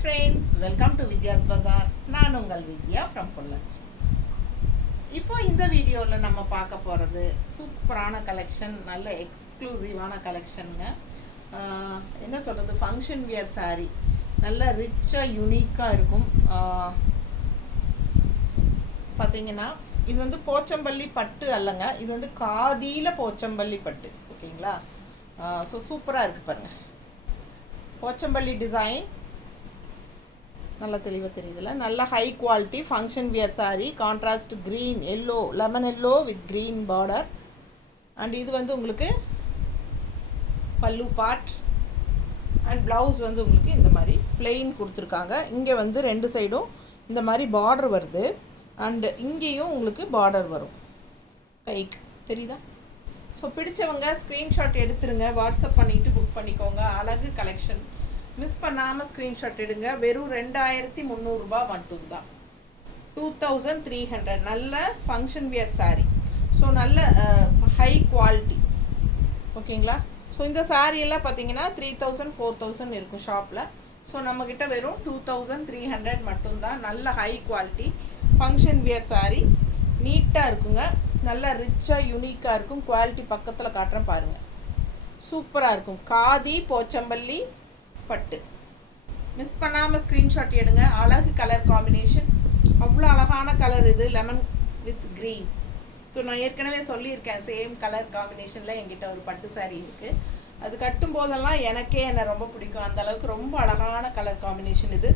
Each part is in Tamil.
ஃப்ரெண்ட்ஸ், வெல்கம் டு வித்யாஸ் பஜார். நான் உங்கள் வித்யா ஃப்ரம் பொள்ளாச்சி. இப்போ இந்த வீடியோவில் நம்ம பார்க்க போகிறது சூப்பரான கலெக்ஷன், நல்ல எக்ஸ்க்ளூசிவான கலெக்ஷனுங்க. என்ன சொல்கிறது, ஃபங்க்ஷன் வியர் சாரீ, நல்ல ரிச்சாக யூனிக்காக இருக்கும். பார்த்தீங்கன்னா இது வந்து போச்சம்பள்ளி பட்டு அல்லங்க, இது வந்து காதியில் போச்சம்பள்ளி பட்டு. ஓகேங்களா? ஸோ சூப்பராக இருக்குது பாருங்கள். போச்சம்பள்ளி டிசைன் நல்லா தெளிவாக தெரியுதுல்ல. நல்ல high quality function wear sari. Contrast green, yellow, lemon yellow with green border. And இது வந்து உங்களுக்கு பல்லு பார்ட். அண்ட் ப்ளவுஸ் வந்து உங்களுக்கு இந்த மாதிரி பிளெயின் கொடுத்துருக்காங்க. இங்கே வந்து ரெண்டு சைடும் இந்த மாதிரி பார்டர் வருது. அண்டு இங்கேயும் உங்களுக்கு பார்டர் வரும் கைக்கு, தெரியுதா? ஸோ பிடிச்சவங்க ஸ்க்ரீன்ஷாட் எடுத்துருங்க, வாட்ஸ்அப் பண்ணிவிட்டு புக் பண்ணிக்கோங்க. அழகு கலெக்ஷன், மிஸ் பண்ணாமல் ஸ்க்ரீன்ஷாட் எடுங்க. வெறும் 2300 மட்டும்தான், 2300. நல்ல ஃபங்க்ஷன் வியர் சாரீ. ஸோ நல்ல ஹை குவாலிட்டி. ஓகேங்களா? ஸோ இந்த சாரியெல்லாம் பார்த்தீங்கன்னா 3000 4000 இருக்கும் ஷாப்பில். ஸோ நம்மக்கிட்ட வெறும் 2300 மட்டும்தான். நல்ல high quality function wear sari. நீட்டாக இருக்குங்க, நல்லா ரிச்சாக யூனிக்காக இருக்கும். குவாலிட்டி பக்கத்தில் காட்டுறேன் பாருங்கள், சூப்பராக இருக்கும். காதி போச்சம்பள்ளி பட்டு. மிஸ் பண்ணாமல் ஸ்க்ரீன்ஷாட் எடுங்க. அழகு கலர் காம்பினேஷன், அவ்வளோ அழகான கலர் இது, லெமன் வித் க்ரீன். ஸோ நான் ஏற்கனவே சொல்லியிருக்கேன், சேம் கலர் காம்பினேஷனில் என்கிட்ட ஒரு பட்டு சாரீ இருக்குது. அது கட்டும் போதெல்லாம் எனக்கே என்னை ரொம்ப பிடிக்கும். அந்தளவுக்கு ரொம்ப அழகான கலர் காம்பினேஷன் இது.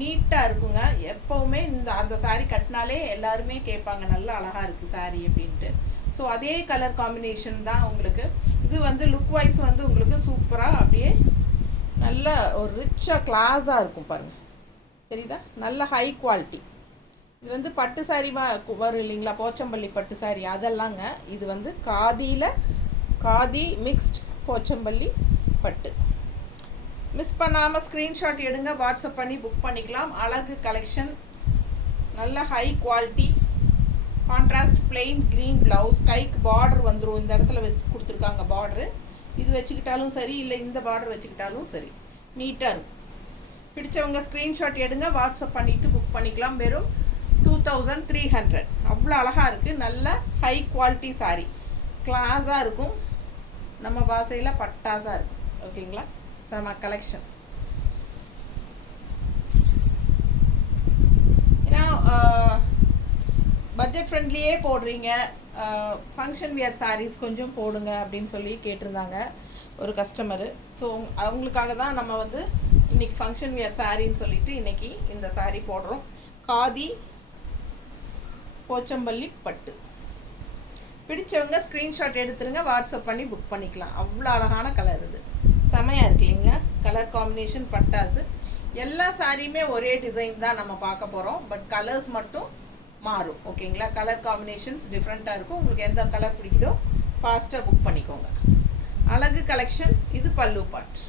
நீட்டாக இருக்குங்க. எப்போவுமே அந்த சாரீ கட்டினாலே எல்லாருமே கேட்பாங்க, நல்லா அழகாக இருக்குது சாரீ அப்படின்ட்டு. ஸோ அதே கலர் காம்பினேஷன் தான் உங்களுக்கு. இது வந்து லுக் வைஸ் வந்து உங்களுக்கு சூப்பராக அப்படியே நல்ல ஒரு ரிச்சாக கிளாஸாக இருக்கும் பாருங்கள், தெரியுதா? நல்ல ஹை குவாலிட்டி. இது வந்து பட்டு சாரீ வரும் இல்லைங்களா, போச்சம்பள்ளி பட்டு சாரீ, அதெல்லாங்க. இது வந்து காதி மிக்ஸ்ட் போச்சம்பள்ளி பட்டு. மிஸ் பண்ணாமல் ஸ்க்ரீன்ஷாட் எடுங்க, வாட்ஸ்அப் பண்ணி புக் பண்ணிக்கலாம். அழகு கலெக்ஷன், நல்ல high quality. Contrast plain green blouse. கைக்கு பார்டர் வந்துடும், இந்த இடத்துல வச்சு கொடுத்துருக்காங்க பார்டரு. இது வச்சுக்கிட்டாலும் சரி, இல்லை இந்த பார்டர் வச்சுக்கிட்டாலும் சரி, நீட்டாக இருக்கும். பிடிச்சவங்க ஸ்க்ரீன்ஷாட் எடுங்க, வாட்ஸ்அப் பண்ணிவிட்டு புக் பண்ணிக்கலாம். வெறும் 2300. அவ்வளோ அழகாக இருக்குது. நல்ல ஹை குவாலிட்டி சாரீ, கிளாஸாக இருக்கும். நம்ம பாசையில் பட்டாஸாக இருக்கும். ஓகேங்களா? செம கலெக்ஷன். ஏன்னா பட்ஜெட் ஃப்ரெண்ட்லியே போடுறீங்க, ஃபங்க்ஷன் வியர் சாரீஸ் கொஞ்சம் போடுங்க அப்படின்னு சொல்லி கேட்டிருந்தாங்க ஒரு கஸ்டமரு. ஸோ அவங்களுக்காக தான் நம்ம வந்து இன்றைக்கி ஃபங்க்ஷன் வியர் சாரின்னு சொல்லிட்டு இன்றைக்கி இந்த சாரீ போடுறோம். காதி போச்சம்பள்ளி பட்டு. பிடிச்சவங்க ஸ்க்ரீன்ஷாட் எடுத்துருங்க, வாட்ஸ்அப் பண்ணி புக் பண்ணிக்கலாம். அவ்வளோ அழகான கலர் இது, செமையாக இருக்கு இல்லைங்க? கலர் காம்பினேஷன் பட்டாசு. எல்லா சாரியுமே ஒரே டிசைன் தான் நம்ம பார்க்க போகிறோம், பட் கலர்ஸ் மட்டும் மாறும். ஓகேங்களா? கலர் காம்பினேஷன்ஸ் டிஃப்ரெண்ட்டாக இருக்கும். உங்களுக்கு எந்த கலர் பிடிக்குதோ ஃபாஸ்ட்டாக புக் பண்ணிக்கோங்க. அழகு கலெக்ஷன். இது பல்லு பார்ட்,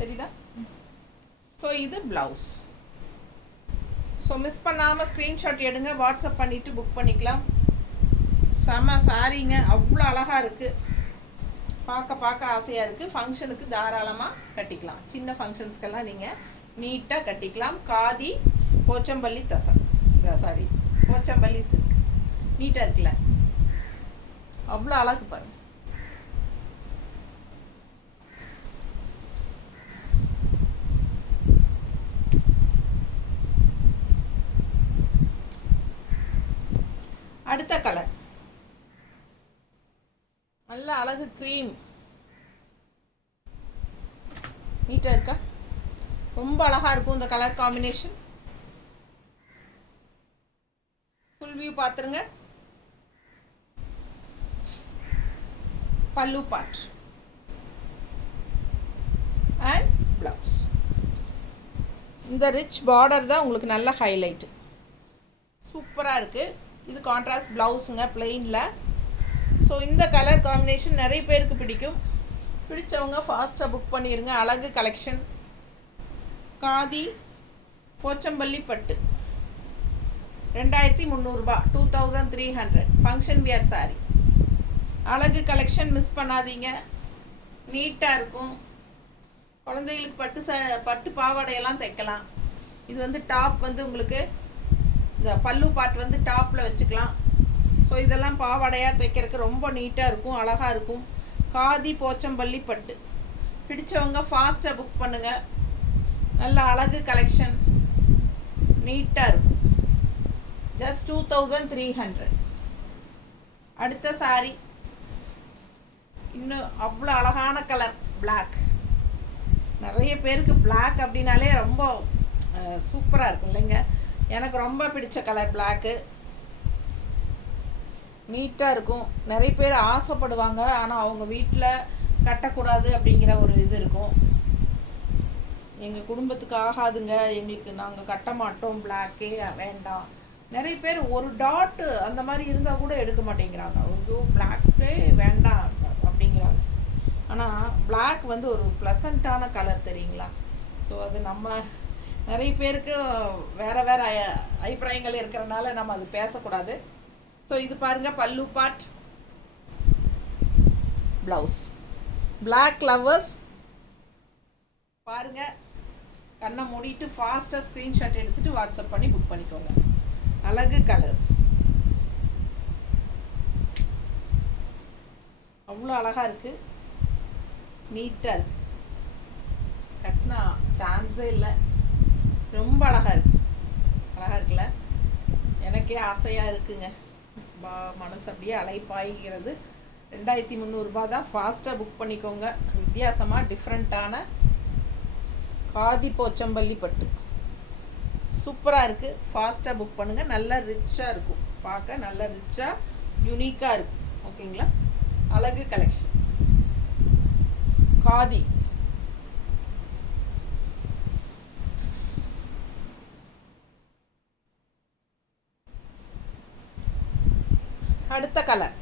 தெரியுதா? ஸோ இது ப்ளவுஸ். ஸோ மிஸ் பண்ணாமல் ஸ்க்ரீன்ஷாட் எடுங்க, வாட்ஸ்அப் பண்ணிவிட்டு புக் பண்ணிக்கலாம். செம சாரீங்க, அவ்வளோ அழகாக இருக்குது. பார்க்க ஆசையாக இருக்குது. ஃபங்க்ஷனுக்கு தாராளமாக கட்டிக்கலாம். சின்ன ஃபங்க்ஷன்ஸ்க்கெல்லாம் நீங்கள் நீட்டாக கட்டிக்கலாம். Khadi Pochampalli sorry Pochampalli silk. நீட்டாக இருக்குல்ல? அவ்வளோ அழகு பாருங்கள். அடுத்த கலர் நல்ல அழகு க்ரீம். நீட்டாக இருக்கா? ரொம்ப அழகாக இருக்கும் இந்த கலர் காம்பினேஷன். ஃபுல் வியூ பார்த்துருங்க. பல்லு பார்ட் அண்ட் ப்ளவுஸ். இந்த ரிச் பார்டர் தான் உங்களுக்கு நல்ல ஹைலைட்டு. சூப்பராக இருக்குது. இது கான்ட்ராஸ்ட் ப்ளவுஸுங்க, பிளெயினில். ஸோ இந்த கலர் காம்பினேஷன் நிறைய பேருக்கு பிடிக்கும். பிடிச்சவங்க ஃபாஸ்ட்டாக புக் பண்ணிடுங்க. அழகு கலெக்ஷன். காதி போச்சம்பள்ளி பட்டு 2300, 2300 ஃபங்க்ஷன் வியர் சாரீ. அழகு கலெக்ஷன், மிஸ் பண்ணாதீங்க. நீட்டாக இருக்கும். குழந்தைகளுக்கு பட்டு பாவாடையெல்லாம் தைக்கலாம். இது வந்து டாப் வந்து உங்களுக்கு இந்த பல்லு பார்ட் வந்து டாப்பில் வச்சுக்கலாம். ஸோ இதெல்லாம் பாவாடையாக தைக்கிறதுக்கு ரொம்ப நீட்டாக இருக்கும், அழகாக இருக்கும். காதி போச்சம்பள்ளி பட்டு பிடிச்சவங்க ஃபாஸ்ட்டாக புக் பண்ணுங்கள். நல்ல அழகு கலெக்ஷன், நீட்டாக இருக்கும். ஜஸ்ட் 2300. அடுத்த சாரி இன்னும் அவ்வளோ அழகான கலர் பிளாக். நிறைய பேருக்கு பிளாக் அப்படின்னாலே ரொம்ப சூப்பராக இருக்கும் இல்லைங்க. எனக்கு ரொம்ப பிடிச்ச கலர் பிளாக்கு. நீட்டாக இருக்கும். நிறைய பேர் ஆசைப்படுவாங்க, ஆனால் அவங்க வீட்டில் கட்டக்கூடாது அப்படிங்கிற ஒரு இது இருக்கும். எங்கள் குடும்பத்துக்கு ஆகாதுங்க, எங்களுக்கு நாங்கள் கட்ட மாட்டோம், பிளாக்கே வேண்டாம். நிறைய பேர் ஒரு டாட்டு அந்த மாதிரி இருந்தால் கூட எடுக்க மாட்டேங்கிறாங்க. ஐயோ பிளாக்கே வேண்டாம் அப்படிங்கிறாங்க. ஆனால் பிளாக் வந்து ஒரு ப்ளசண்ட்டான கலர் தெரியுங்களா. ஸோ அது நம்ம நிறைய பேருக்கு வேறு வேறு அபிப்பிராயங்கள் இருக்கிறனால நம்ம அது பேசக்கூடாது. ஸோ இது பாருங்கள், பல்லு பார்ட், ப்ளவுஸ். பிளாக் லவ்வர்ஸ் பாருங்கள், கண்ணை மூடிட்டு ஃபாஸ்ட்டாக ஸ்க்ரீன்ஷாட் எடுத்துகிட்டு வாட்ஸ்அப் பண்ணி புக் பண்ணிக்கோங்க. அழகு கலர்ஸ், அவ்வளோ அழகாக இருக்குது, நீட்டாக இருக்குது. கட்டினா சான்ஸே இல்லை, ரொம்ப அழகாக இருக்குது. அழகாக இருக்குல்ல, எனக்கே ஆசையாக இருக்குங்க. மனசு அப்படியே அலைப்பாய்கிறது. 2300 ரூபா தான். ஃபாஸ்ட்டாக புக் பண்ணிக்கோங்க. வித்தியாசமாக டிஃப்ரெண்ட்டான காதி போச்சம்பள்ளி பட்டு சூப்பராக இருக்குது. ஃபாஸ்ட்டாக புக் பண்ணுங்கள். நல்லா ரிச்சாக இருக்கும், பார்க்க நல்லா ரிச்சாக யூனிக்காக இருக்கும். ஓகேங்களா. அழகு கலெக்ஷன், காதி. அடுத்த கலர்,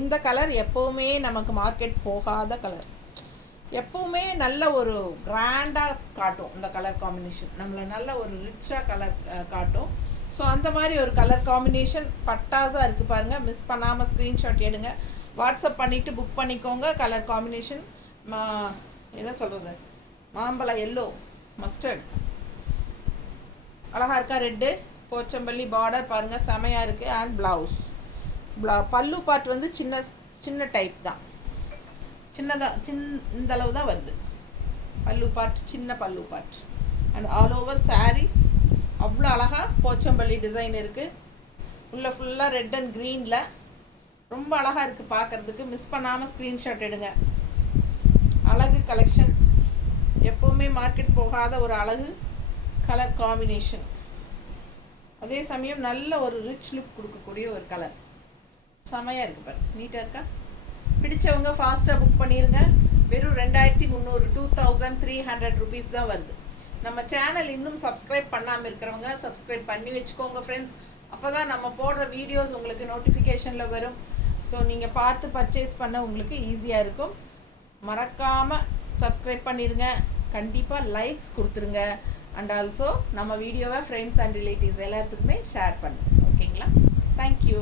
இந்த கலர் எப்போவுமே நமக்கு மார்க்கெட் போகாத கலர். எப்போவுமே நல்ல ஒரு கிராண்டாக காட்டும் இந்த கலர் காம்பினேஷன், நம்மளை நல்ல ஒரு ரிச்சாக கலர் காட்டும். ஸோ அந்த மாதிரி ஒரு கலர் காம்பினேஷன் பட்டாஸாக இருக்குது பாருங்கள். மிஸ் பண்ணாமல் ஸ்க்ரீன்ஷாட் எடுங்க, வாட்ஸ்அப் பண்ணிவிட்டு புக் பண்ணிக்கோங்க. கலர் காம்பினேஷன் என்ன சொல்கிறது, மாம்பழ எல்லோ, மஸ்டர்ட், அழகாக இருக்கா. ரெட்டு போச்சம்பள்ளி பார்டர் பாருங்கள், செமையாக இருக்குது. And blouse. பல்லு பார்ட் வந்து சின்ன சின்ன டைப் தான், சின்னதாக இந்த அளவு தான் வருது பல்லு பார்ட், சின்ன பல்லு part. And all over sari அவ்வளோ அழகாக போச்சம்பள்ளி டிசைன் இருக்குது. உள்ள ஃபுல்லாக ரெட் அண்ட் க்ரீனில் ரொம்ப அழகாக இருக்குது பார்க்குறதுக்கு. மிஸ் பண்ணாமல் ஸ்க்ரீன்ஷாட் எடுங்க. அழகு கலெக்ஷன், எப்போவுமே மார்க்கெட் போகாத ஒரு அழகு கலர் காம்பினேஷன். அதே சமயம் நல்ல ஒரு ரிச் லுக் கொடுக்கக்கூடிய ஒரு கலர். செமையாக இருக்குது பாருங்க, நீட்டாக இருக்கா. பிடிச்சவங்க ஃபாஸ்ட்டாக புக் பண்ணிடுங்க. வெறும் 2300, 2300 ருபீஸ் தான் வருது. நம்ம சேனல் இன்னும் சப்ஸ்கிரைப் பண்ணாமல் இருக்கிறவங்க சப்ஸ்கிரைப் பண்ணி வச்சுக்கோங்க ஃப்ரெண்ட்ஸ். அப்போ தான் நம்ம போடுற வீடியோஸ் உங்களுக்கு நோட்டிஃபிகேஷனில் வரும். ஸோ நீங்கள் பார்த்து பர்ச்சேஸ் பண்ண உங்களுக்கு ஈஸியாக இருக்கும். மறக்காமல் சப்ஸ்கிரைப் பண்ணிடுங்க. கண்டிப்பாக லைக்ஸ் கொடுத்துருங்க. அண்ட் ஆல்சோ நம்ம வீடியோவை ஃப்ரெண்ட்ஸ் அண்ட் ரிலேட்டிவ்ஸ் எல்லாத்துக்குமே ஷேர் பண்ணுங்க. ஓகேங்களா. தேங்க்யூ.